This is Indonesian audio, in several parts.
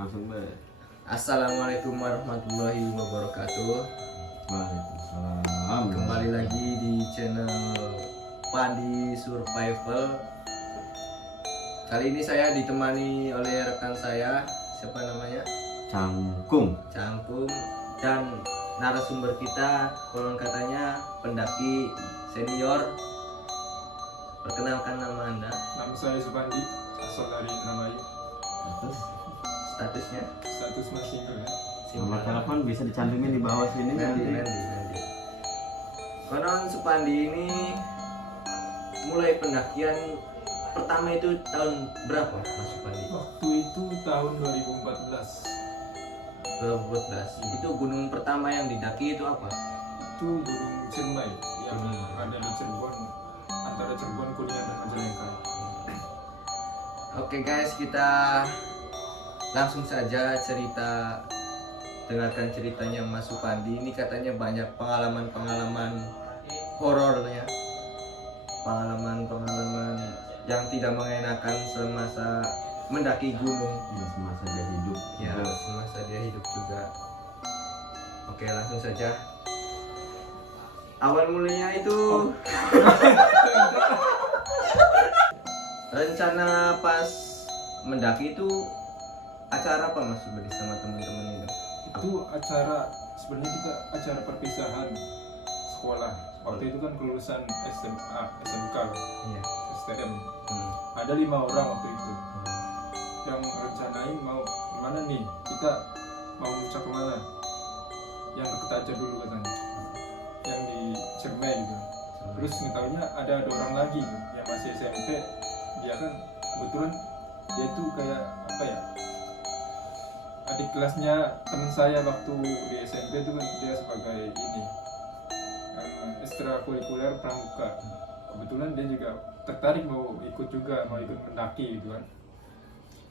Langsung be. Assalamualaikum warahmatullahi wabarakatuh. Waalaikumsalam. Kembali lagi di channel Pandi Survival. Kali ini saya ditemani oleh rekan saya, siapa namanya? Cangkung. Cangkung. Dan narasumber kita konon katanya pendaki senior. Perkenalkan nama Anda. Nama saya Subandi, asal dari Indramayu. Terus Statusnya Status masih single ya. nomor telepon bisa dicantumin di bawah sini Nanti. nanti. Konon Supandi ini mulai pendakian pertama itu tahun berapa Mas Supandi? Waktu itu tahun 2014. 2014. Itu gunung pertama yang didaki itu apa? Itu Gunung Ciremai yang ada di Cirebon, antara Cirebon, Kuningan dan Majalengka. Oke guys, kita langsung saja dengarkan ceritanya Mas Supandi. Ini katanya banyak pengalaman horornya, pengalaman yang tidak mengenakan semasa mendaki gunung. Ya, semasa dia hidup. Ya, semasa dia hidup juga. Oke, langsung saja. Awal mulanya itu rencana pas mendaki itu acara apa Mas Subadi sama teman-teman itu? Itu acara, sebenarnya kita acara perpisahan sekolah. Waktu itu kan kelulusan SMA, SMK, Iya. STM. Hmm. Ada 5 orang waktu itu yang rencanain mau kemana nih, kita mau muncak kemana, yang deket aja dulu katanya, yang di Ciremai gitu. Terus ngetahunya ada orang lagi gitu, yang masih SMP. Dia kan kebetulan dia tuh kayak apa ya, adik kelasnya teman saya waktu di SMP itu kan, dia sebagai ini ekstrakurikuler pramuka. Kebetulan dia juga tertarik mau ikut mendaki gitu kan.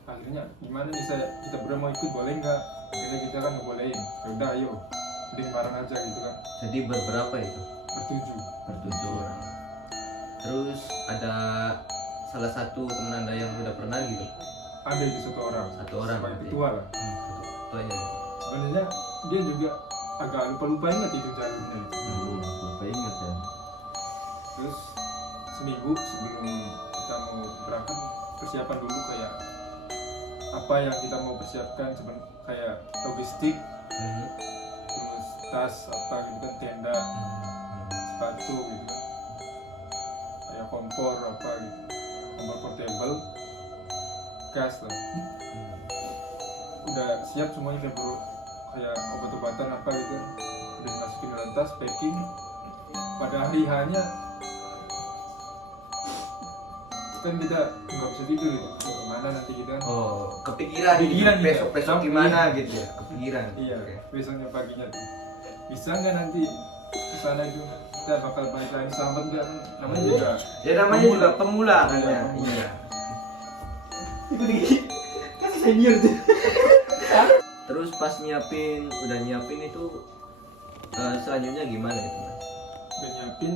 Akhirnya gimana nih, kita berdua mau ikut boleh nggak? Akhirnya kita kan ngebolehin. Ya udah ayo, mending bareng aja gitu kan. Jadi berberapa itu? Bertujuh. Orang. Terus ada salah satu teman Anda yang udah pernah gitu? Ada itu satu orang. Sebagai Paling ketua lah. Ketuanya. Sebenarnya dia juga agak lupa ingat itu jalurnya itu. Lupa ingat ya. Terus seminggu sebelum kita mau berangkat, persiapan dulu kayak apa yang kita mau persiapkan, kayak logistik, terus tas apa gitu kan, tenda, sepatu gitu kan, kayak kompor apa gitu, kompor portable, gas lah. Udah siap semuanya, kayak obat-obatan apa gitu kan, udah dimasukin dalam tas, packing. Pada hari hanya kan kita nggak bisa tidur gitu, kemana nanti kita Oh, kepikiran Kepikiran gitu, juga. besok gimana gitu ya? Kepikiran. iya, Oke. besoknya paginya tuh bisa nggak nanti kesana itu kita bakal balik lagi, selamat nggak, namanya juga Ya namanya juga pemula kan ya. Iya. kan senior tuh. Terus pas udah nyiapin itu selanjutnya gimana itu Mas? Udah nyiapin,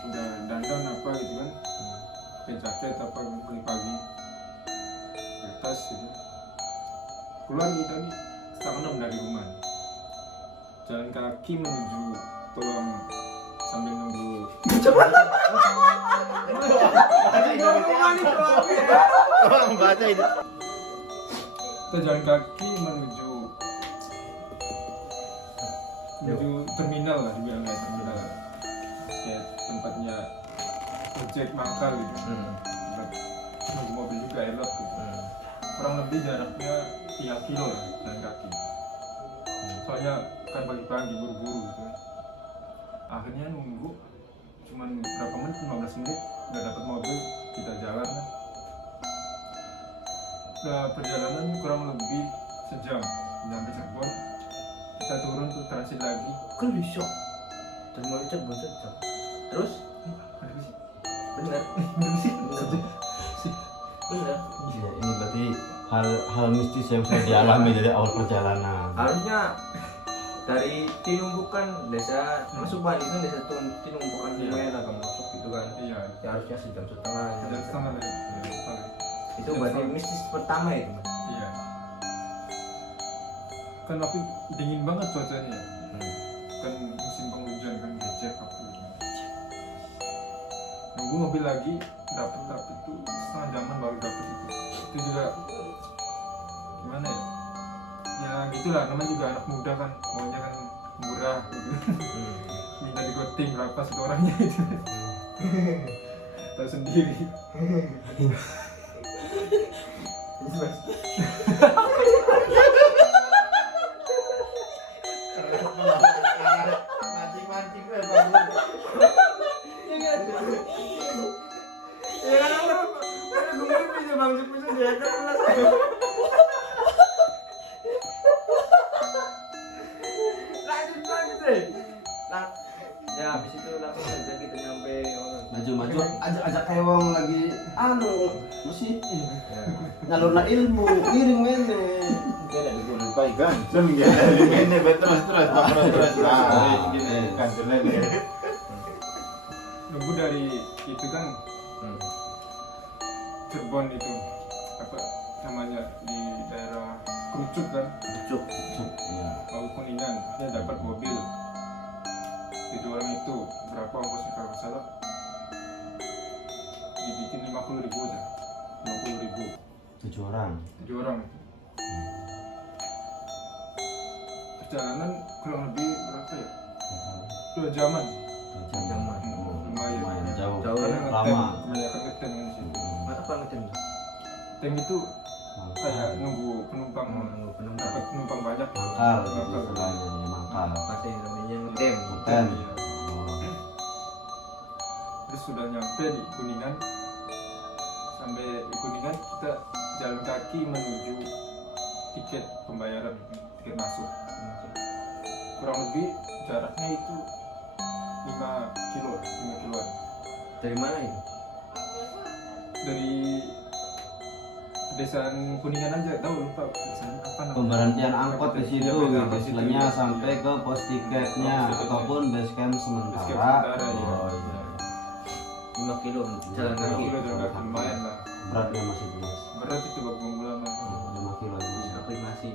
udah dandan apa gitu kan, pakai jaket apa pagi-pagi, di atas gitu. Keluar kita nih 5:30 dari rumah, jalan kaki menuju Toang sambil nunggu. Baca itu. Kita jalan kaki menuju terminal lah, dibilangnya terminal, kayak tempatnya ojek mangkal gitu. Nunggu mobil juga elok gitu. Kurang lebih jaraknya 3 kilo lah jalan kaki. Soalnya kan pagi-pagi buru-buru gitu kan. Akhirnya nunggu cuman berapa menit, 15 menit udah dapat mobil, kita jalan lah. Udah perjalanan kurang lebih sejam sampai Cirebon. Kita turun tuh, transit lagi. Kan bisa. Terus Terus benar. Benar. Ya, ini berarti hal mistis yang sudah dialami dari awal perjalanan. Harusnya dari Tinumbukan desa masuk Bali kan desa Tinumbukan Iya. lumayan agak masuk gitu kan. Iya, Ya harusnya sejam setengah. jam setengah lah. Itu berarti mistis pertama itu Mas. Iya. kan waktu dingin banget cuacanya ya. Hmm. Kan musim penghujan kan becek apa gitu. Nunggu mobil lagi dapet itu setengah jaman baru dapet itu juga gimana ya, ya gitulah, namanya juga anak muda kan, maunya kan murah gitu. Minta digoting berapa satu orangnya itu. Tahu sendiri. Mancing-mancing gue Ya kan gue bisa bangkit dia kan. Lanjut deh. Nah, ya habis itu langsung aja kita nyampe maju ajak hewang lagi mesti nyalurna ilmu ngiring mene Tidak lupa ganteng ya. Ini terus. Gini gantengnya nih. Nunggu dari itu kan Cirebon itu apa namanya di daerah Kerucuk kan, cuk. ya mau Kuningan, dia dapat mobil 7 orang itu berapa ongkosnya kalau nggak salah dibikin 50.000 aja, 50.000 7 orang 7 orang itu. Perjalanan kurang lebih berapa ya, 2 jaman. lumayan jauh Karena lama kebanyakan ngetem di situ. Apa ngetem? Tem itu kayak nunggu penumpang, Penumpang. dapat penumpang banyak. mangkal gitu istilahnya ya, mangkal Pasti namanya ngetem. kan Iya. Terus sudah nyampe di Kuningan, sampai di Kuningan kita jalan kaki menuju tiket pembayaran, tiket masuk. Kurang lebih jaraknya itu 5 kiloan Dari mana itu? dari pedesaan Kuningan aja, tahu lupa pedesaan apa namanya. pemberhentian angkot di situ Iya, gitu angkot di situ. istilahnya Iya. sampai ke pos tiketnya Pos tiketnya. ataupun base camp Base camp sementara sementara, iya. oh iya 5 kilo jalan Lima kaki. kilo jalan kaki lumayan lah, beratnya masih jelas berat itu bagi pemula mah. 5 kilo aja Tapi masih.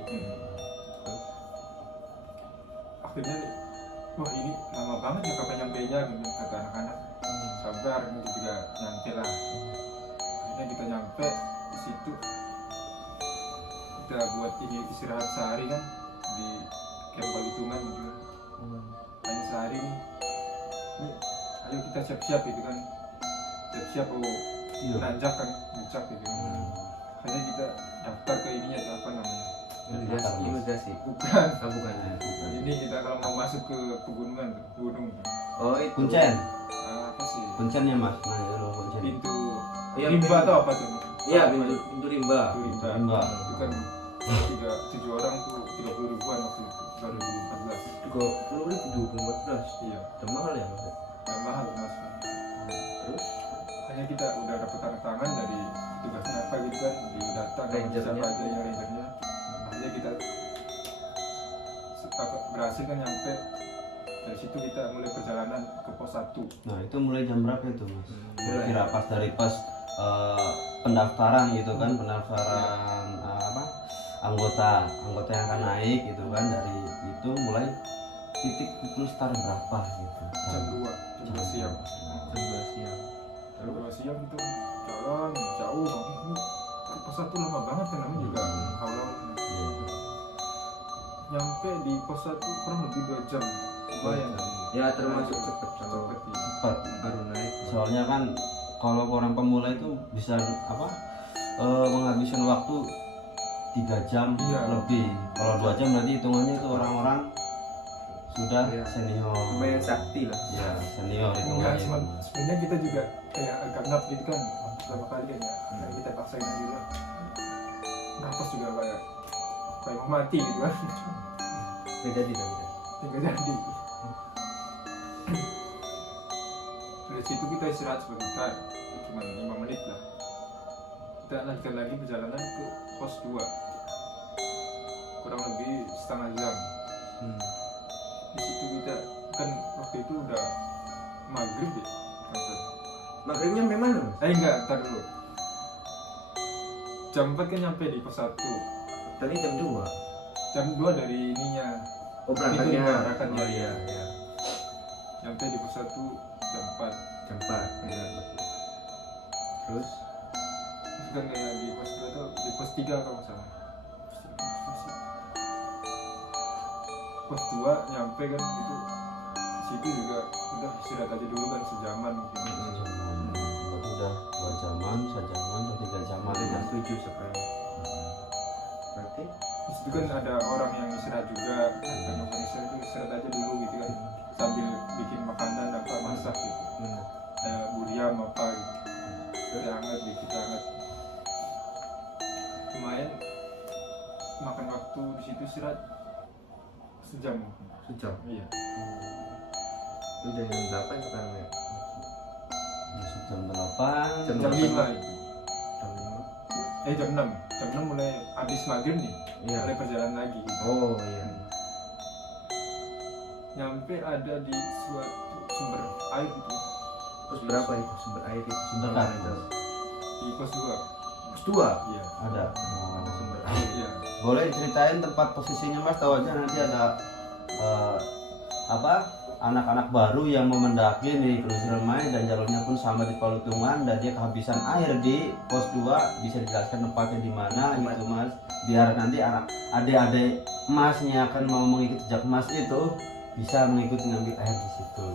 Akhirnya nih, wah ini lama banget ya kapan nyampenya gitu kata anak-anak. Sabar, nanti juga nyampe lah. Akhirnya kita nyampe di situ, kita buat ini istirahat sehari kan di camp Balutungan gitu kan. Hanya sehari nih, ayo kita siap-siap gitu kan, siap-siap iya nanjak kan, puncak gitu kan. Akhirnya kita daftar ke ininya tuh apa namanya, Imigrasi. bukan, Bukan. ini kita kalau mau masuk ke pegunungan tuh, gunung tuh. Oh itu. kuncen Apa sih, kuncen ya mas nah itu loh kuncen pintu Iya, rimba pintu. atau apa tuh? Iya, pintu rimba. Pintu rimba. Rimba. Itu kan 7 orang tuh 30 ribuan waktu itu 2014. 30.000 2014. Iya, Udah mahal ya mas? udah mahal mas. Terus Hanya kita udah dapet tanda tangan dari tugasnya apa gitu kan, di data Rangernya. siapa aja yang rangernya. Akhirnya kita berhasil kan nyampe. Dari situ kita mulai perjalanan ke pos 1. nah itu mulai jam berapa itu mas Mulai. kira pas dari pas pendaftaran gitu kan pendaftaran apa anggota yang akan naik gitu kan dari itu mulai titik itu start berapa gitu Jam 2 siang. jam 2 siang. Jam 2 siang itu jalan jauh bang. Ini ke pos 1 lama banget kan, namanya juga halau. Iya. Nyampe di pos 1 kurang lebih 2 jam. Lumayan. Ya termasuk cepet kalau Cepet iya. Cepat. baru naik. Soalnya kan kalau orang pemula itu bisa apa menghabiskan waktu 3 jam Iya. lebih. Kalau 2 jam berarti hitungannya itu orang-orang sudah Iya. senior. Lumayan sakti lah. Ya senior Enggak, hitungannya. cuman sebenarnya kita juga kayak agak ngap gitu kan pertama kali kan ya. Kayak kita paksain aja lah. Napas juga kayak mau mati gitu kan. Beda tidak. Tinggal jadi. Dari situ kita istirahat sebentar, cuma 5 menit lah. Kita lanjutkan lagi perjalanan ke pos 2, kurang lebih setengah jam. Di situ kita kan waktu itu udah maghrib ya, kan, Sir? Maghribnya memang mas? Enggak, ntar dulu. Jam 4 kan nyampe di pos 1. Tadi jam 2. jam 2 dari ininya. Oh berangkatnya. Itu berangkatnya. Oh iya iya. Nyampe di pos 1 jam 4. Jam 4. Iya. Terus Terus kan kayak di pos 2 tuh di pos 3 kalau nggak salah. Pos 2 nyampe kan itu situ juga udah istirahat aja dulu kan sejaman mungkin. Berarti udah 2 jaman, sejaman, udah 3 jaman ya. setuju sekali. Berarti Di situ kan ada orang yang istirahat juga. Kan orang istirahat itu istirahat aja dulu gitu kan. Sambil bikin makanan apa masak gitu. Kayak buriam apa gitu. Teh hangat dikit hangat. Lumayan makan waktu di situ istirahat sejam. sejam. Iya. Itu dari jam 8 sekarang ya. Masuk jam 8. Jam Jam 5 itu. Jam 5. Jam 6. Jam 6 mulai habis maghrib nih. Iya. Mulai perjalanan lagi. Oh iya. Nyampe ada di suatu sumber air gitu. Terus berapa itu sumber air itu? Sumber Dekat, air itu. Mas. Di pos 2. Pos 2. Iya. Ada. Ada sumber air. Iya. Boleh ceritain tempat posisinya Mas, tahu aja nanti ada anak-anak baru yang mau mendaki di Gunung Ciremai dan jalurnya pun sama di Palutungan dan dia kehabisan air di pos 2, bisa dijelaskan tempatnya di mana gitu Mas, biar nanti adik-adik Masnya akan mau mengikuti jejak Mas itu bisa mengikuti ngambil air di situ.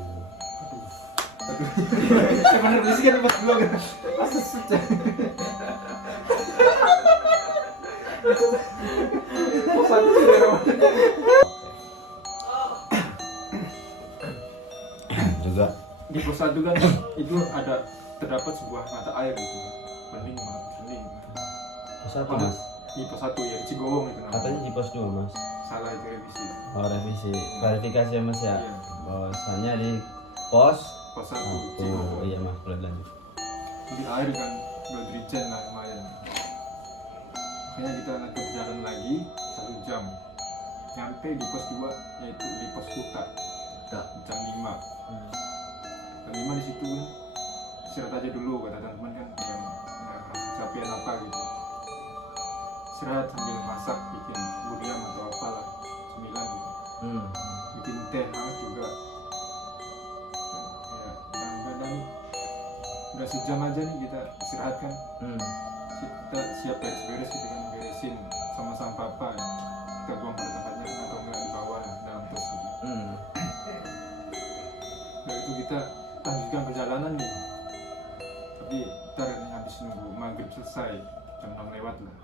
Bener berisik kan pas 2 kan. Pas sejam. Pos 1 sih Juga di pos 1 kan itu ada terdapat sebuah mata air gitu. Bening banget, bening. pos 1 Mas, Di pos 1 ya, di Cigowong itu namanya. katanya di pos 2 Mas. Salah itu revisi. Oh revisi, klarifikasi ya Mas ya. Iya. Bahwasannya di pos Pos 1 Oh, Cigowong. iya Mas, boleh lanjut. Ambil air kan buat regen lah lumayan. Makanya kita lanjut perjalanan lagi 1 jam. Nyampe di pos 2 yaitu di pos Kuta jam 5. Jam 5 di situ kan istirahat aja dulu kata teman-teman kan yang kecapean apa gitu. Istirahat sambil masak bikin buriam atau apalah cemilan gitu. Bikin teh hangat juga. Ya, kadang-kadang udah sejam aja nih kita istirahat kan. Kita siap beres-beres gitu kan, beresin sama sampah apa kita buang pada tempatnya atau enggak di bawah dalam tas gitu. Dari itu kita lanjutkan perjalanan nih, tapi ntar ini habis nunggu maghrib selesai jam 6 lewat lah,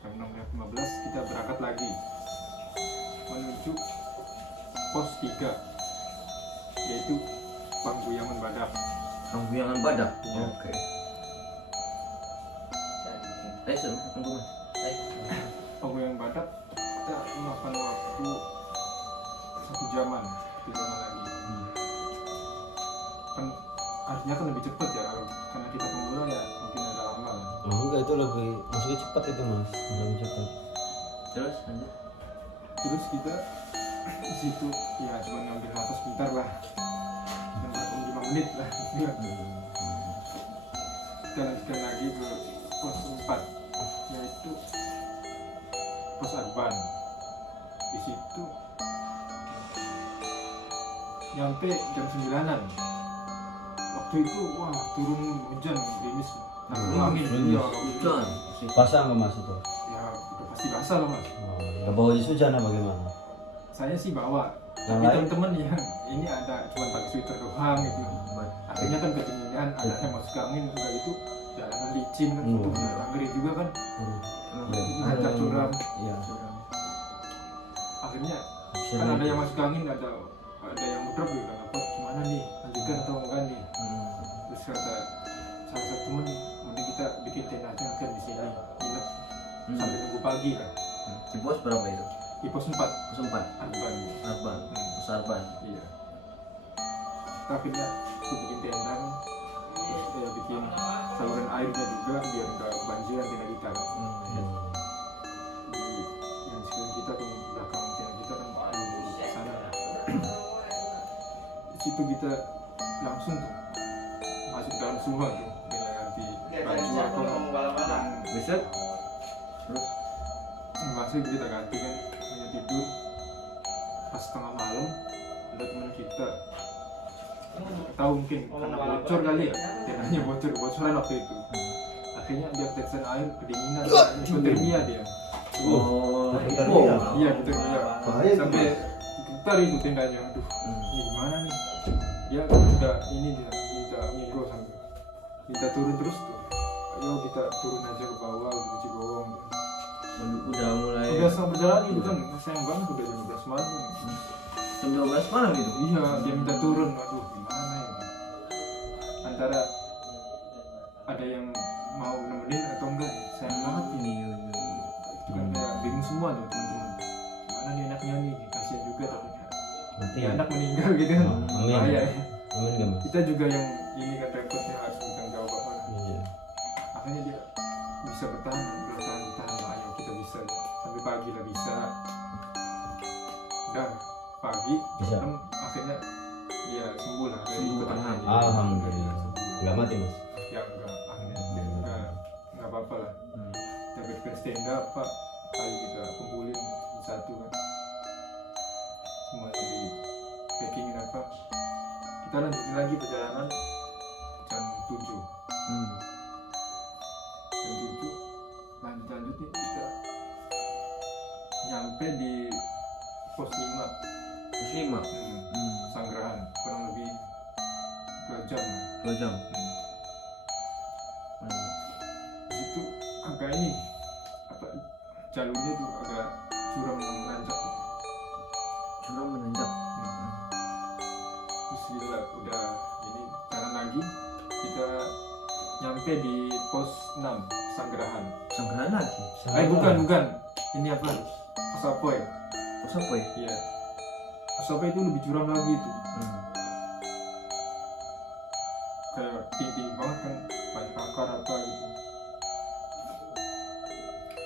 jam 6:15 kita berangkat lagi menuju pos 3 yaitu Pangguyangan Badak. Pangguyangan Badak. Iya. Oke. Ayo suruh tunggu Mas. Pangguyangan Badak kita memakan waktu 1 jaman, 1 jaman lagi. Kan artinya kan lebih cepat ya, karena kita pemula ya mungkin agak lama lah. Oh, enggak, itu lebih maksudnya cepat itu Mas, lebih cepat. Terus lanjut. Terus kita di situ ya cuma ngambil nafas bentar lah, dan 5 menit lah. Kita lanjutkan lagi ke pos 4 yaitu pos Arban. Di situ nyampe jam 9-an. Waktu itu wah turun hujan gerimis, angin gerimis. ya, Hujan. Basah nggak Mas itu? ya udah pasti basah lah Mas. Oh, ya bawa jas hujan apa bagaimana? Saya sih bawa, Yang tapi lain? teman-teman yang ini ada cuma pakai sweater doang gitu. Akhirnya kan kedinginan, anaknya masuk angin juga itu jalanan licin kan, itu ngeri juga kan, nanjak curam. Iya. Akhirnya kan ada yang masuk angin, ada yang muter juga nggak dapat gimana nih, lanjutkan atau enggak nih. Terus kata salah satu temen, mending kita bikin tenda aja kan di sini, nginep sampai tunggu pagi lah. Di pos berapa itu? Di pos 4 Pos 4. Arban. Arban. Pos Arban. Iya. Kita akhirnya tuh bikin tenda kan, terus bikin saluran airnya juga biar nggak kebanjiran tenda kita kan. Di yang di sekeliling kita ke belakang tenda kita kan di sana. Di situ kita langsung tuh masuk dalam sungai tuh dengan ganti baju atau yang Besok. Terus masih kita ganti kan hanya tidur. Pas tengah malam ada teman kita tahu mungkin karena bocor kali ya, dia nanya bocoran waktu itu. Akhirnya dia tetesan air kedinginan, hipotermia dia. Oh, Iya hipotermia. Bahaya itu, Sampai getar itu tendanya. Aduh, ini gimana nih? Dia udah ini dia minta minggu sampai minta turun terus tuh. Ayo kita turun aja ke bawah di Cibowong. udah mulai Udah sama berjalan itu kan sayang banget udah jam 12 malam. jam 12 malam gitu. Iya, dia minta turun. Aduh, gimana ya? Antara ada yang mau nemenin atau enggak? Sayang banget ini. Itu kan kayak bingung semua tuh teman-teman. Gimana nih anaknya nih? Kasihan juga takutnya. Nanti Ya anak meninggal gitu kan. Amin. Bahaya ya. amin gak mas? Kita juga yang ini kan repotnya harus bertanggung jawab apa. Iya. Makanya dia bisa bertahan lah. Ayo kita bisa ya. Sampai pagi lah bisa. Udah pagi Bisa. kan akhirnya dia sembuh lah dari Sembuh, ikutan Alhamdulillah. Nggak mati mas? ya enggak akhirnya enggak apa-apa lah. Kita bikin stand up pak, kali kita kumpulin di satu kan semuanya di packingin apa, kita lanjutin lagi perjalanan jam 7 lanjut nih kita nyampe di pos 5 Muslimah. Sanggerahan kurang lebih 2 jam. 2 jam. Di situ agak ini apa jalurnya tuh agak curam menanjak gitu. Curang menanjak. Terus gila udah ini jalan lagi kita nyampe di pos 6 Sanggerahan. Sanggerahan lagi. Bukan ini apa Pasapoy. Pas apa ya? Iya Pasapoy itu lebih curam lagi tuh, kayak tinggi banget kan, banyak akar apa gitu.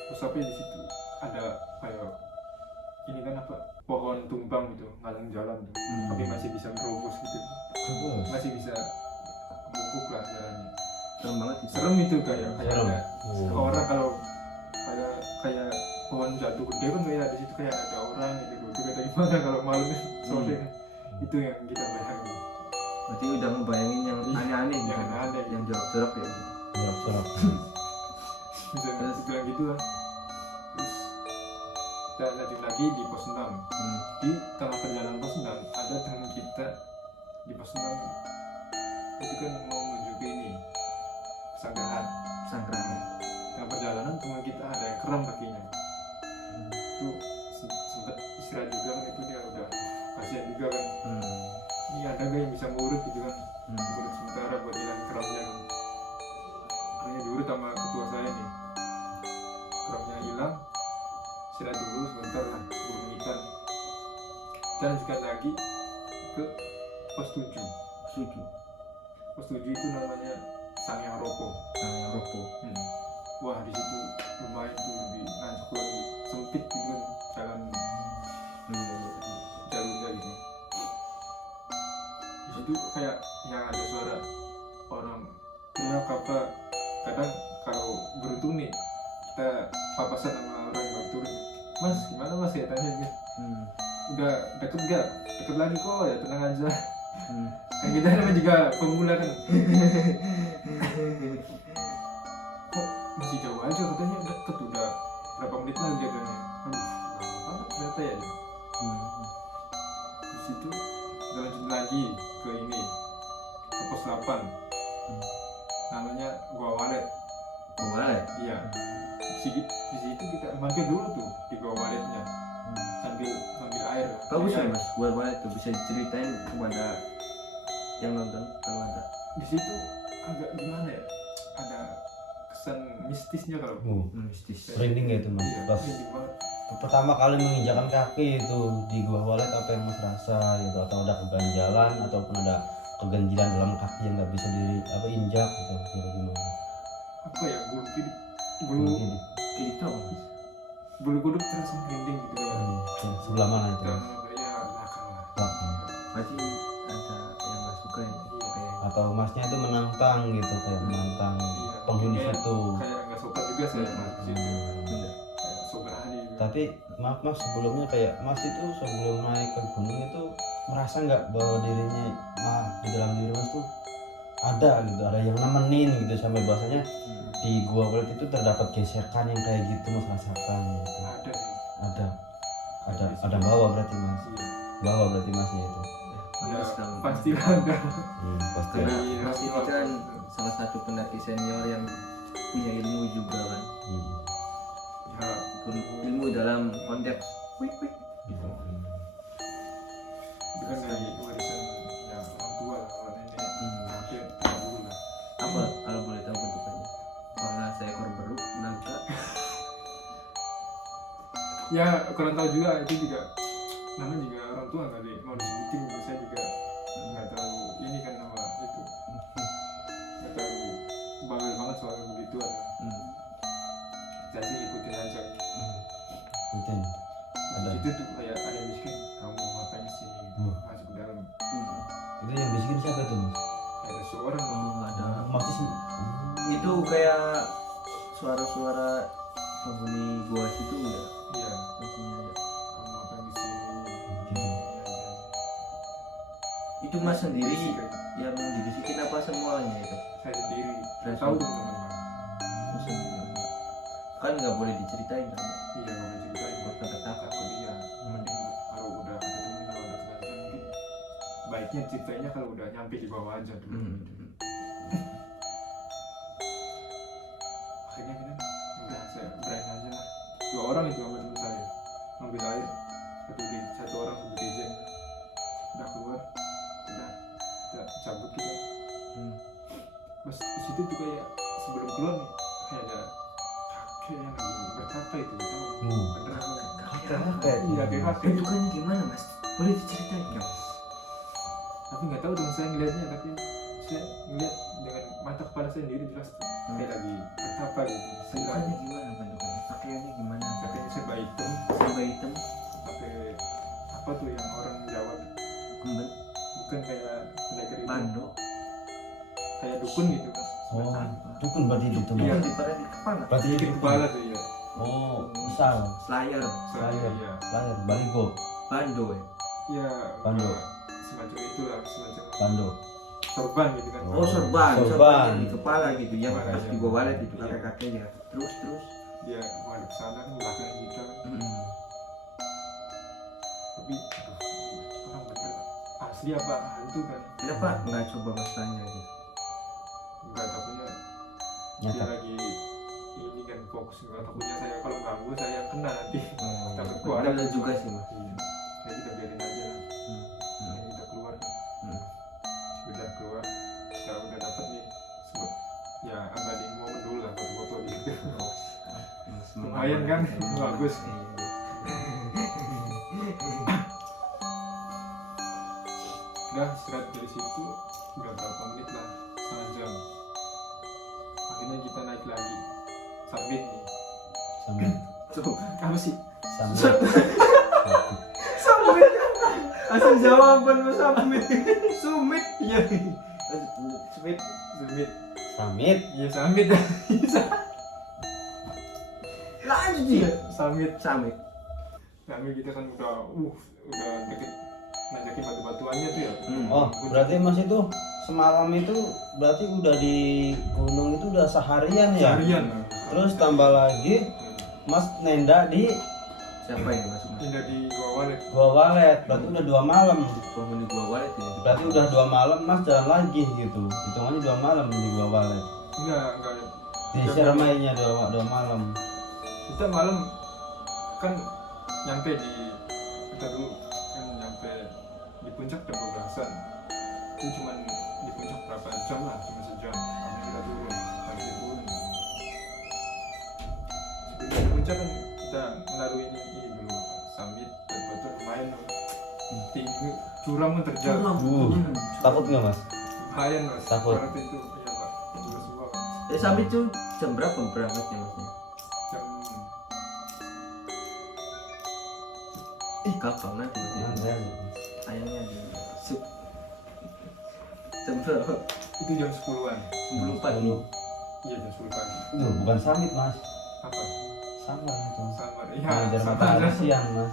Terus sampai di situ ada kayak ini kan apa pohon tumbang gitu ngalang jalan tuh. Tapi masih bisa merobos gitu, masih bisa bungkuk lah jalannya. Serem banget itu. Serem itu kayak Serem. ada orang kalau kayak pohon jatuh gede kan kayak di situ kayak ada orang gitu duduk atau gimana kalau malam sore kan. Itu yang kita bayangin. Berarti udah ngebayangin yang aneh-aneh Yang gitu. aneh. Yang jorok-jorok ya. Surat. Bisa bilang gitu lah. Terus kita lanjut lagi di pos 6. Di tengah perjalanan pos 6 ada teman kita di pos 6 itu kan mau menuju ke ini Sanggerahan. Sanggerahan. Tengah perjalanan teman kita ada yang kram kakinya. Itu sempet istirahat juga kan, itu dia udah kasihan juga kan. Ini ada gak yang bisa ngurut gitu kan, ngurut sementara buat hilang keramnya kan. Akhirnya diurut sama ketua saya nih, keramnya hilang, istirahat dulu sebentar lah 10 menitan. Kita lanjutkan lagi ke pos 7. Pos 7 itu namanya Sangyang Ropo. Sangyang Ropo. Wah di situ lumayan tuh, lebih nanjak lagi, sempit gitu kan jalan jalurnya gitu. Di situ kayak yang ada suara orang teriak apa. Kadang kalau beruntung nih kita papasan sama orang yang baru turun, mas gimana mas ya tanya dia, udah deket gak? Deket lagi kok ya, tenang aja. Kan kita namanya juga pemula kan. Kok masih jauh aja katanya, deket udah berapa menit lagi katanya. Aduh lama banget ternyata ya. Di situ kita lanjut lagi ke ini, ke pos 8 namanya Gua Walet. Boleh. Iya, di situ kita mampir dulu tuh di Gua Waletnya sambil ngambil air. Bagus ya Air. mas, buat boleh tuh bisa diceritain kepada yang nonton kalau ada. Di situ agak gimana ya, ada kesan mistisnya kalau. Mistis. Merinding ya itu mas. Iya, Pas merinding banget. pertama kali menginjakan kaki itu di Gua Walet, apa yang mas rasa gitu? Atau ada keganjalan ataupun ada keganjilan dalam kaki yang nggak bisa injak gitu? Gimana? Apa ya, bulu Ini. Itu apa mas? bulu kuduk terasa merinding gitu ya. Sebelah mana itu? Dan Mas? ya belakang lah. Belakang. Pasti ada yang nggak suka ya. Kayak Atau masnya itu menantang gitu, kayak menantang Iya, penghuni kayak- situ. Kayak nggak sopan juga saya mas di situ. bener. Kayak so berani juga. Tapi maaf mas, sebelumnya kayak mas itu sebelum naik ke gunung itu merasa nggak bahwa dirinya di dalam diri mas tuh ada yang nemenin gitu, sampai bahasanya di gua Walet itu terdapat gesekan yang kayak gitu mas rasakan gitu. Ada sih. Ada bawa berarti mas, Iya. bawa berarti masnya itu. Ya, Sekali. pasti ada. Pasti. Karena Iya, Mas ini kan salah satu pendaki senior yang punya ilmu juga kan. Ya, Ilmu dalam konteks wik wik gitu. itu kan dari warisan ya orang tua lah, orang nenek, kakek, dulu lah. Apa kalau boleh tahu bentukannya? Apakah seekor beruk, naga? Ya kurang tahu juga, itu juga namanya juga orang tua nggak mau disebutin gitu. Saya juga nggak terlalu ini kan nama itu, nggak terlalu bangga banget soal begitu kan. Saya sih ikutin aja. Mungkin ada. Itu tuh kayak ada yang bisikin, kamu mau ngapain di sini? Masuk ke dalam. Itu yang bisikin siapa tuh mas? Ada seorang Oh, ada. Masih sih. Itu kayak suara-suara penghuni gua situ enggak? iya, Maksudnya ada. kamu ngapain di sini? Gitu. Itu Mas sendiri Bisikin. yang dibisikin apa semuanya itu? Saya sendiri. Saya Berarti- tahu teman-teman. Mas sendiri. Kan nggak boleh diceritain kan? Iya, nggak boleh ceritain. Buat kata-kata. Takut dia. Mending kalau udah ketemu, kalau udah selesai mungkin baiknya ceritanya kalau udah nyampe di bawah aja dulu. Akhirnya kita udah saya berani aja lah. 2 orang itu sama teman saya ngambil air satu orang satu gejeng, udah keluar, udah cabut kita. Mas di situ tuh kayak sebelum keluar nih kayak ada kakek yang lagi bertapa itu gitu. Bener apa? Kakek. Iya kayak kakek. Bentukannya gimana Mas? Boleh diceritain nggak Mas? Tapi nggak tahu dong saya ngeliatnya, tapi saya ngeliat dengan mata kepala saya sendiri jelas tuh. Kayak lagi bertapa gitu. Bentukannya gimana bentukannya? Pakaiannya gimana? Kakeknya serba hitam, Serba hitam, pakai apa tuh yang orang Jawa, kembali, bukan kayak pendekar itu, bando, kayak dukun gitu mas. Oh, dukun berarti itu Iya. mas. di kepala, Berarti Sedikit dukun. kepala tuh ya. Oh, misal selayar, layar, Iya. layar, baligo, bando ya. Iya. Bando. Semacam itulah, semacam bando. sorban gitu kan. Oh sorban, Sorban. sorban yang di kepala gitu, yang Kepala, pas iya. di bawah walet itu Iya. kakek-kakeknya. Terus. Dia menghadap sana kan belakang kita. Tapi aduh, orang bener asli apa hantu kan? Kenapa nggak coba Mas tanya gitu? Enggak, takutnya dia Nyata. lagi ini kan fokus, enggak takutnya saya kalau ganggu saya kena nanti. Takut Oh, keluar. ada juga sih Mas. Iya. Jadi kita biarin aja lah. Akhirnya kita keluar. Udah keluar, kita udah dapet nih sebut ya abadi momen dulu lah foto-foto gitu. Lumayan kan? Bagus. Udah istirahat dari situ udah berapa menit lah, setengah jam. Akhirnya kita naik lagi summit nih. Sambil Tuh apa sih? sambil Summit. Asal jawaban mas summit. Summit. Iya. Sweet. Summit. samit. Iya summit. Lanjut ya. Summit. Samit. Kami kita kan udah deket nanjakin batu-batuannya tuh ya. Oh, berarti mas itu semalam itu berarti udah di gunung itu udah seharian ya? Seharian. Terus tambah lagi mas nenda di Siapa ini Mas? Pindah di Gua Walet. Gua Walet, berarti udah 2 malam. Penghuni gua walet ini. Berarti udah 2 malam mas jalan lagi gitu. Hitungannya 2 malam di Gua Walet. Enggak. Di Ciremainya 2 malam. Kita malam kan nyampe di kita dulu kan nyampe di puncak jam 12-an. Itu cuman di puncak berapa jam lah, cuma sejam. Kami kita turun, habis itu turun. Sebelum di puncak kan kita melalui ini dulu summit, batu-batu lumayan tinggi, curam kan terjal. Takut nggak mas? Lumayan mas. Takut. Barat itu iya pak, terus semua pak. Samit tuh jam berapa berangkatnya Masnya? Jam Gampang nanti Mas ya. Nah, Ayahnya di sip. Jam berapa? itu jam 10-an. Sebelum pagi. Iya jam 10 pagi. bukan samit mas. Apa? Sama itu. Samar ya Mengejar sama matahari aja. siang mas.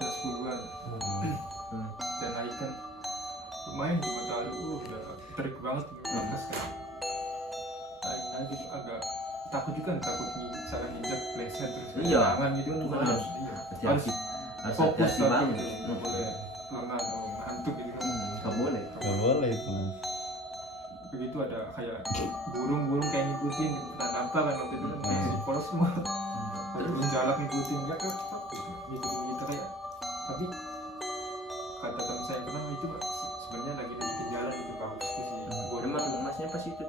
Jam 10-an dan naik kan lumayan di matahari udah terik banget atas kan. Naik itu agak takut juga, takut salah nginjak pleset terus Iya. tangan gitu Itu kan kan harus harus harus fokus hati-hati tapi banget. nggak boleh lengah atau ngantuk gitu kan. Nggak boleh. Gak boleh itu mas. Begitu ada kayak burung-burung kayak ngikutin entah apa kan waktu itu kan kayak polos semua burung jalak ngikutin nggak cocok ngikutin kita kayak. Tapi kata teman saya yang pernah itu sebenarnya lagi bikin jalan itu bagus tuh si burung. Emang masnya pas itu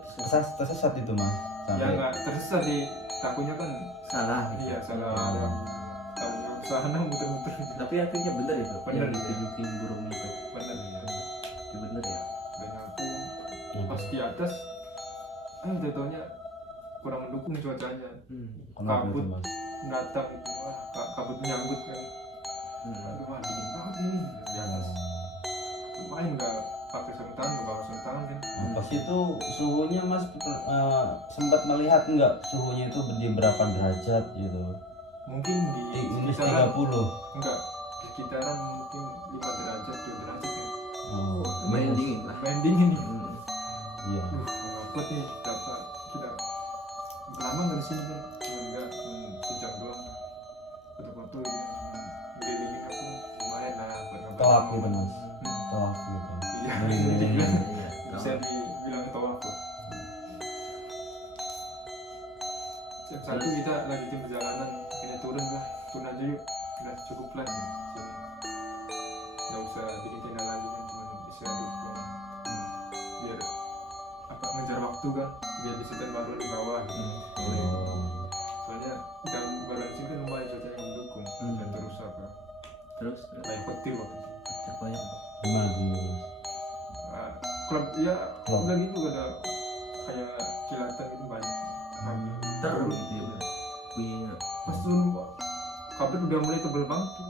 Tersesat itu mas. Ya Sampai nggak tersesat di takutnya kan. salah. Iya salah ada tahu usaha muter-muter gitu. Tapi akhirnya bener itu. Bener, Yang iya. ditunjukin burung itu. Bener ya. Itu bener ya. Dan aku pas di atas udah taunya kurang mendukung cuacanya, kenapa itu kabut. mas? datang itu wah kabut menyambut kan. Aduh wah dingin banget ini di atas. Lumayan nggak pakai sarung tangan, nggak bawa sarung tangan kan. Nah, pas itu suhunya mas sempat melihat nggak suhunya itu di berapa derajat gitu? Mungkin di Minus sekitaran 30. enggak di sekitaran mungkin 5 derajat 2 derajat kan. Oh, Main minus. dingin lah. Main dingin nih. Iya. Ngapot nih dapat kita lama nggak di sini kan? Enggak sejam doang. Foto-foto ini ngelilingin aku lumayan lah buat ngambil Tawaf momen. gitu mas. Tawaf gitu. Iya, Iya. bisa dibilang tawaf kok. Setiap satu kita lagi di perjalanan akhirnya turun aja yuk, udah cukup lah di sini. Nggak usah bikin tenda lagi kan, cuma istirahat dulu doang. Biar apa ngejar waktu kan, biar bisa baru di bawah gitu. Soalnya dan baru di sini kan lumayan cuacanya mendukung dan terus apa Terus kayak petir waktu itu. apa ya? Gimana sih mas? Nah, klub ya Klub. udah gitu ada kayak kilatan itu banyak. Terus gitu ya. Bunyinya. Pas turun kok kabut udah mulai tebel banget tuh.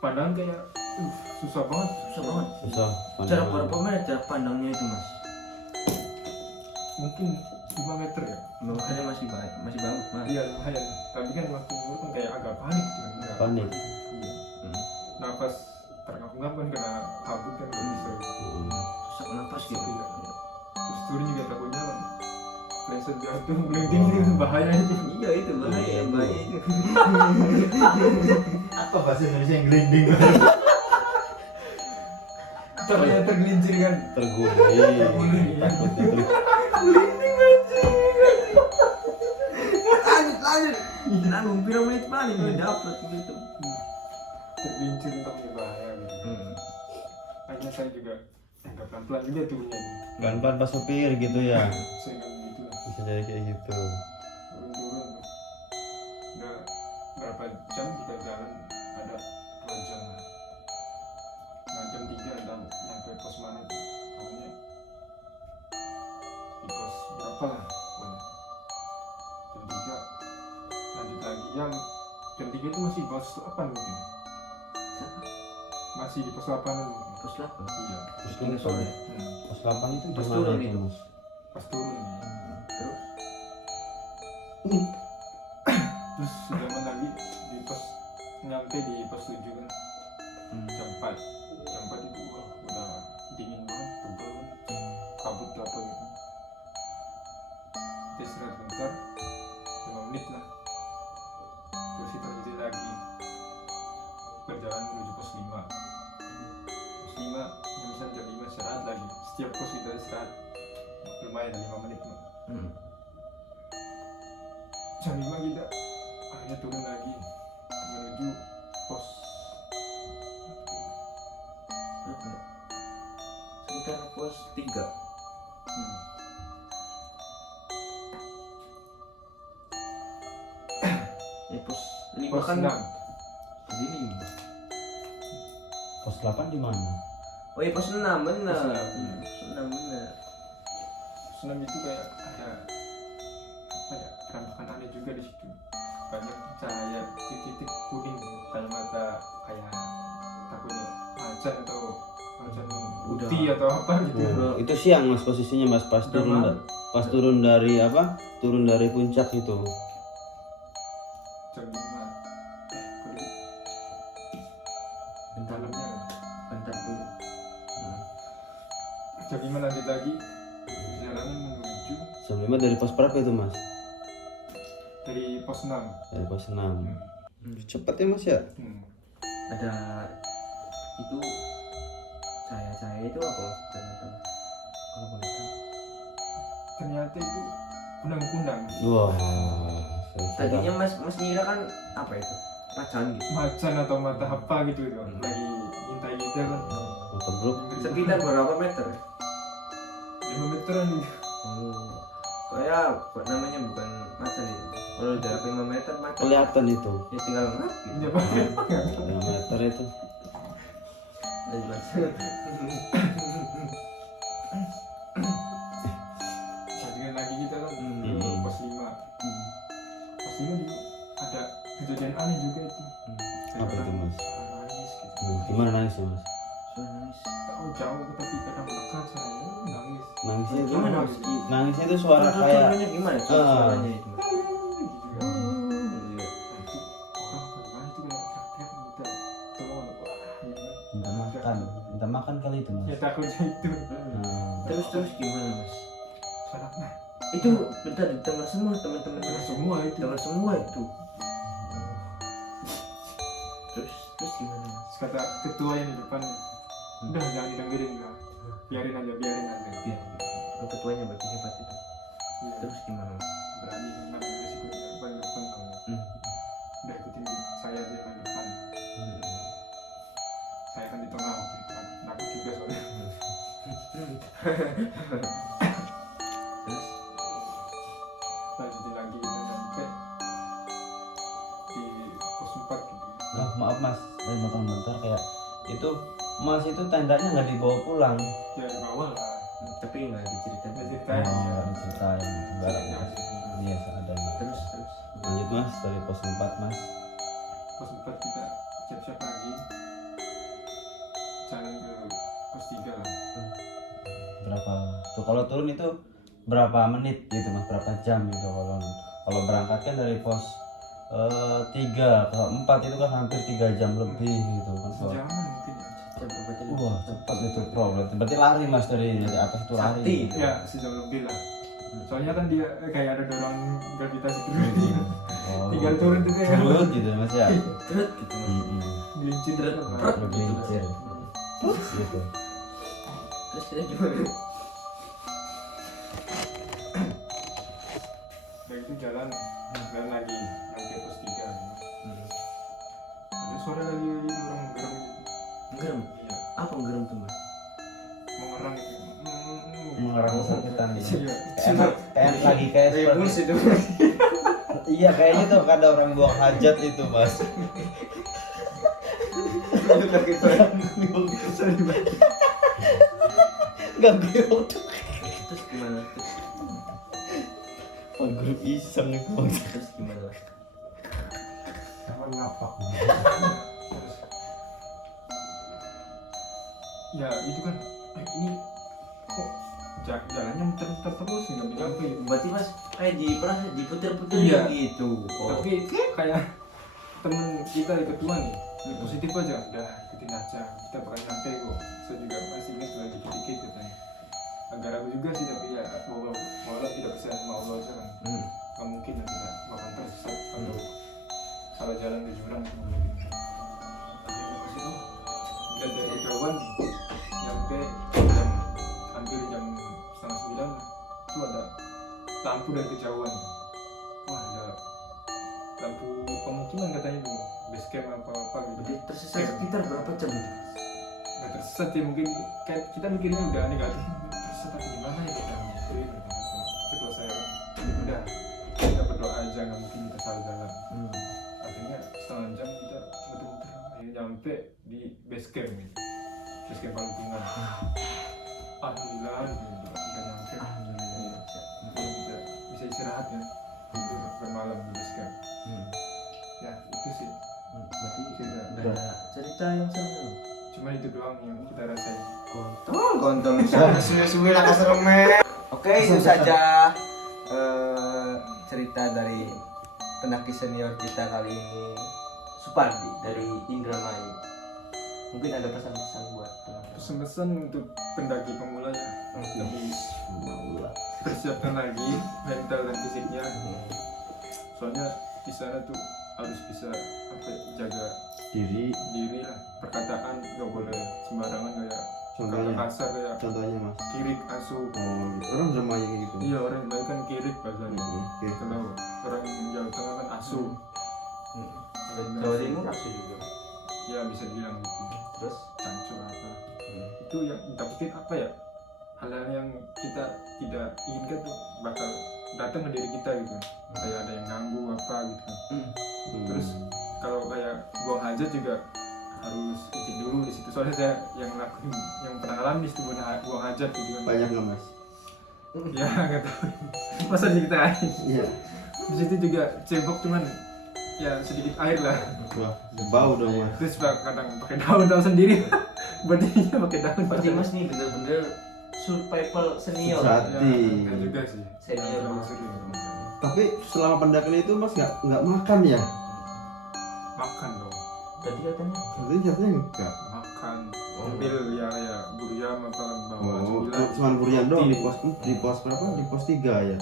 Pandangan kayak susah banget. Susah banget. Susah. Cara berapa meter cara pandangnya itu mas? Mungkin 5 meter ya. Makanya masih baik, masih bagus mas. Iya lumayan. Tapi kan waktu itu kan kayak agak panik gitu kan. Nggak- Panik. Iya. Nafas terngap-ngap kan kena kabut kan nggak bisa. Susah nafas gitu. Iya. Terus turun juga takutnya kan pleset jatuh paling tinggi kan bahaya aja. Iya itu bahaya, bahaya itu. Apa bahasa Indonesia yang gelinding? Caranya tergelincir kan. Terguling. Takut itu. Lanjut. Nanggung pirang menit paling udah dapet gitu. Tergelincir untuk bahaya gitu. Akhirnya saya juga agak pelan-pelan juga turunnya. Pelan-pelan pas supir gitu ya. Sehingga gitu lah. Bisa jadi kayak gitu. Turun-turun udah berapa jam kita jalan, ada 2 jam lah. Nah jam 3 dan nyampe pos mana tuh pokoknya di pos berapa lah pokoknya. Jam 3 lanjut lagi yang jam 3 itu masih pos 8 mungkin, masih di pos 8 mungkin. Pos 8. Iya. Terus 3 sore. Pos 8 itu Pas di turun mana itu. Mas? Pas turun ya. Terus Terus jaman lagi di pos nyampe di pos 7 kan jam 4 itu wah, udah dingin banget, tebal banget, kabut apa gitu. Kita istirahat bentar 5 menit lah, terus kita lanjutin lagi perjalanan menuju pos 5. Pos 5 misalnya jam 5 istirahat lagi, setiap pos kita istirahat lumayan 5 menit mah. Jam 5 kita akhirnya turun lagi menuju pos berapa ya? Sekitar pos 3. Pos 5 pos kan 6. jadi 5. Pos 8 di mana? Oh iya pos 6 benar. Pos 6. Pos 6 benar. Senam itu kayak ada apa ya, penampakan aneh juga di situ. Banyak cahaya titik-titik kuning kayak mata kayak takutnya macan atau macan putih atau apa gitu. Udah. Itu siang mas posisinya mas pas Udah turun malam. pas turun dari apa? Turun dari puncak itu. jam 5 lanjut lagi perjalanan menuju Jam 5 dari pos berapa itu mas? dari pos 6. Dari pos 6. Cepat ya mas ya? Ada itu saya itu apa mas? Ternyata mas. Kalau boleh tahu. Ternyata itu kunang-kunang Wah. Tadinya mas ngira kan apa itu? Macan gitu. macan atau mata apa gitu itu lagi ngintai kita kan. Motor bro. Sekitar berapa meter? 5 meteran nih. Kayak namanya bukan macan itu. Kalau jarak 5 meter macan. Kelihatan itu. Ya tinggal ngap gitu. Ya Pak. 5 meter itu. Lanjut mas. Lanjutkan lagi kita kan Hmm. pos 5. Pos 5 juga ada kejadian aneh juga itu. Apa itu, Mas? Orang nangis gitu. Gimana nangisnya mas? Suara nangis. Tahu jauh tapi kadang dekat saya nangis. Nangisnya itu Gimana mas? Nangisnya itu suara kayak Suaranya gimana? Suaranya itu. Nah, itu orang bagaimana itu kayak teriak minta tolong wah gitu kan. minta makan kali itu mas. Ya takutnya itu Terus gimana mas? salah nah Itu bentar dengar semua teman-teman semua itu. dengar semua itu. Terus gimana mas? Terus kata ketua yang di depan udah jangan didengerin lah, biarin aja Iya. Oh, ketuanya berarti hebat itu. Iya, Terus gimana mas? berani mengambil resiko di paling depan kamu. Udah ikutin saya aja yang paling depan, saya kan di tengah waktu itu kan takut juga soalnya. Terus Lanjutin lagi kita sampai di pos 4 gitu. Nah, maaf mas, saya potong bentar kayak itu mas itu tendanya nggak dibawa pulang. Ya di bawah lah. tapi nggak diceritain. Nggak ceritain. Nggak diceritain barang Ya, mas. Iya seadanya. Terus Lanjut mas dari pos 4 mas. pos 4 kita siap-siap lagi jalan ke pos 3 lah. Berapa tuh kalau turun itu berapa menit gitu mas? Berapa jam gitu kalau berangkat kan dari pos 3 ke 4 itu kan hampir 3 jam lebih gitu kan. Sejaman mungkin ya. Wah cepat itu problem. Berarti lari mas dari atas itu lari. Sakti. Ya sejam lebih lah. Soalnya kan dia kayak ada dorong gravitasi dulu. Oh, Tinggal turun tuh kayak turun gitu mas ya. Terus gitu mas. gelincir Terus gitu. Bergelincir gitu. Terus kita gimana? Udah itu jalan lagi sampai pos 3. Ada suara lagi orang gerem. Gerem. Iya, Apa gerem tuh mas? mengerang gitu. Mengerang kesakitan gitu. Iya. Kayak lagi kayak seperti itu. iya kayaknya tuh ada orang buang hajat itu mas. Ganggu. Terus gimana? Grup iseng itu mas. Terus gimana? Apa ngapak? Ya itu kan ini kok jalannya muter-muter terus nggak nyampe gitu. Berarti mas kayak diputer-puter Iya. gitu. Tapi kayak temen kita di ketua nih positif aja, udah ikutin aja, kita bakal nyampe kok. Saya juga masih ingat lagi dikit-dikit katanya. Agak ragu juga sih tapi ya walau tidak percaya sama Allah aja kan. Nggak mungkin lah kita bakal tersesat atau salah jalan ke jurang nggak mungkin. Akhirnya pasti udah dari kejauhan nyampe hampir jam 8:30 lah. Itu ada lampu dari kejauhan. Wah ada lampu pemukiman katanya tuh, base camp apa gitu. Berarti tersesat sekitar berapa jam itu? Nggak tersesat ya mungkin kayak kita mikirnya udah negatif, tersesat apa gimana ya kita mikirin kedua saya kan udah kita berdoa aja nggak mungkin kita salah jalan. Akhirnya setengah jam kita muter-muter akhirnya nyampe di base camp gitu, base camp Palembang. Alhamdulillah kita nyampe. Iya. Kita bisa istirahat ya bermalam di base camp. Ya itu sih Berarti cerita. nggak ada cerita yang seru. Cuma itu doang yang kita rasain. Kontol suwe-suwe lah kesereme. Oke, itu saja cerita dari pendaki senior kita kali ini, Supardi dari Indramayu. Mungkin ada pesan-pesan buat teman-teman. Pesan-pesan untuk pendaki pemula ya, lebih Pemula. persiapkan lagi mental dan fisiknya. Soalnya di sana tuh harus bisa apa ya, jaga Diri. diri lah, perkataan nggak boleh sembarangan kayak kata Contohnya. kasar kayak Contohnya mas. kirik asu. Oh, orang Jerman kayak gitu. Iya, orang baik kan kirik bahasanya. Oke. Kalau orang Jawa Tengah kan asu. Jawa Timur asu juga. Ya bisa dibilang gitu. Terus Cancu apa? Itu yang dapetin apa ya? Hal-hal yang kita tidak inginkan tuh bakal datang ke diri kita gitu. Kayak ada yang ganggu apa gitu. Terus kalau kayak buang hajat juga harus izin dulu di situ. Soalnya saya yang ngelakuin, yang pernah ngalamin di situ buang hajat gitu kan. Banyak nggak mas? Ya nggak tahu. Masa diceritain? Iya. Di situ juga cebok cuman ya sedikit air lah. Wah, bau dong mas. Terus kadang pakai daun sendiri. Bodinya pakai daun. berarti Mas nih bener-bener survival senior. Sejati. Ya, enggak juga sih. Senior. Terlalu sering. Tapi selama pendakian itu mas nggak makan ya? Makan dong. Tadi katanya Berarti jatuhnya enggak. Makan. Ambil ya buriam apa bawa Oh, cemilan. cuma burian doang di pos berapa? Di pos 3 ya.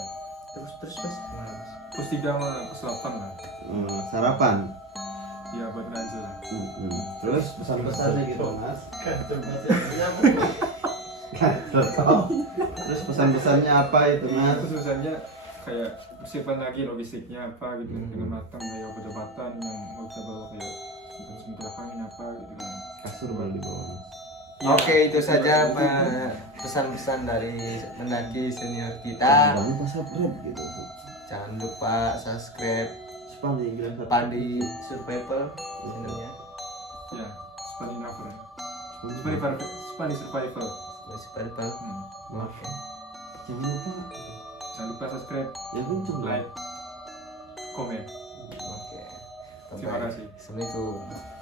terus Mas gimana Mas? Pos 3 sama pos 8 lah. Sarapan. Ya buat ngaji lah. Terus pesan-pesannya gitu mas. Kantor bahasa Nggak tahu. Terus pesan-pesannya apa itu mas? Khususnya kayak persiapan lagi logistiknya apa gitu dengan matang, kayak obat-obatan yang mau kita bawa kayak sebentar angin apa gitu kan. Kasur baru dibawa mas. Ya, Oke, itu saja pesan-pesan dari pendaki senior kita. Banyak pas subscribe gitu. Jangan lupa subscribe Spani bilang satu. Pandi Survival channelnya. Ya, Spani Naver. Spani. Spani Survival. Survival. Oke. Jangan lupa Jangan lupa subscribe, yang kenceng like, komen. Oke. Terima kasih. Assalamualaikum.